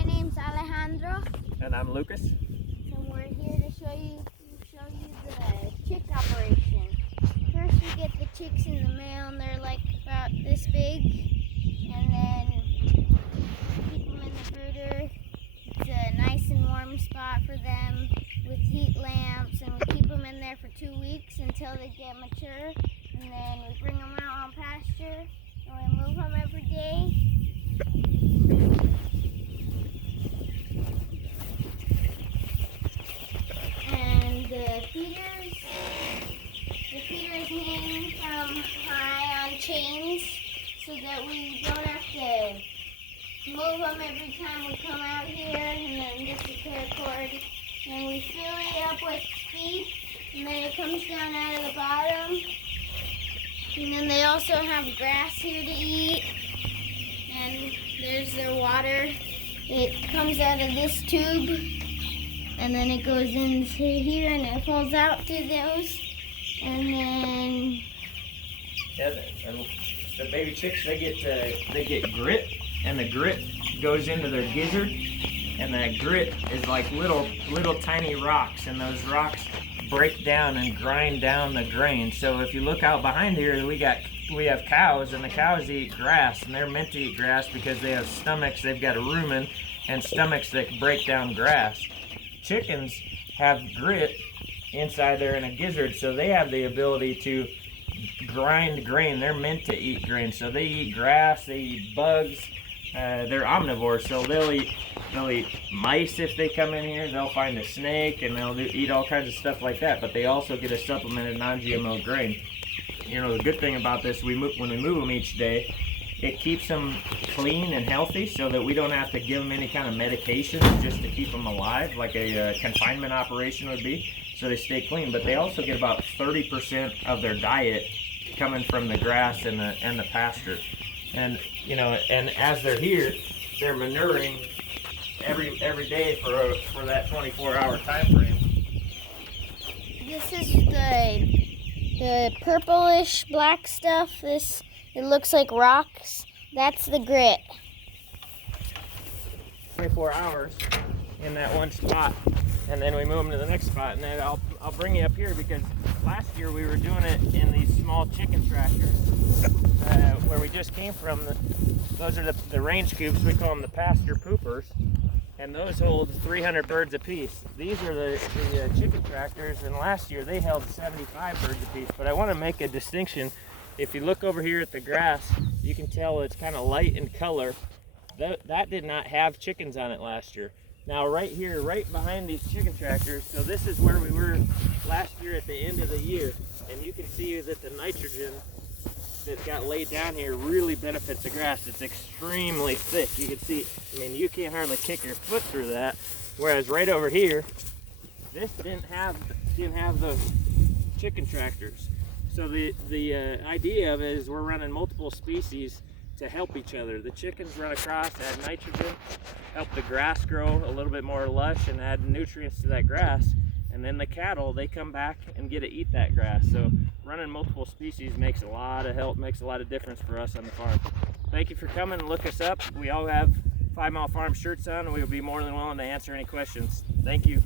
My name's Alejandro. And I'm Lucas. And we're here to show you the chick operation. First we get the chicks in the mail and they're like about this big. And then keep them in the brooder. It's a nice and warm spot for them with heat lamps, and we keep them in there for 2 weeks until they get mature. And then we bring them out on pasture and we move them every day. And the feeders hang from high on chains so that we don't have to move them every time we come out here, and then just a paracord. And we fill it up with feed, and then it comes down out of the bottom. And then they also have grass here to eat. And there's their water. It comes out of this tube, and then it goes into here, and it falls out through those. And then the baby chicks, they get grit, and the grit goes into their gizzard, and that grit is like little tiny rocks, and those rocks break down and grind down the grain. So if you look out behind here, we have cows, and the cows eat grass, and they're meant to eat grass because they have stomachs. They've got a rumen and stomachs that break down grass. Chickens have grit inside there in a gizzard, so they have the ability to grind grain. They're meant to eat grain, so they eat grass, they eat bugs. They're omnivores, so they'll eat mice if they come in here. They'll find a snake, and they'll eat all kinds of stuff like that. But they also get a supplemented non-GMO grain. You know, the good thing about this, when we move them each day, it keeps them clean and healthy, so that we don't have to give them any kind of medication just to keep them alive, like a confinement operation would be. So they stay clean. But they also get about 30% of their diet coming from the grass and the pasture. And you know, and as they're here, they're manuring every day for that 24-hour time frame. this is the purplish black stuff. It looks like rocks. That's the grit. 24 hours in that one spot, and then we move them to the next spot. And then I'll bring you up here, because last year we were doing it in these small chicken tractors where we just came from. Those are the range coops. We call them the pasture poopers, and those hold 300 birds apiece. These are the chicken tractors, and last year they held 75 birds apiece. But I want to make a distinction. If you look over here at the grass, you can tell it's kind of light in color. That did not have chickens on it last year. Now right here, right behind these chicken tractors, so this is where we were last year at the end of the year, and you can see that the nitrogen that got laid down here really benefits the grass. It's extremely thick. You can see, I mean, you can't hardly kick your foot through that. Whereas right over here, this didn't have those chicken tractors. So the idea of it is we're running multiple species to help each other. The chickens run across, add nitrogen, help the grass grow a little bit more lush and add nutrients to that grass. And then the cattle, they come back and get to eat that grass. So running multiple species makes a lot of help, makes a lot of difference for us on the farm. Thank you for coming and look us up. We all have 5 Mile Farm shirts on, and we'll be more than willing to answer any questions. Thank you.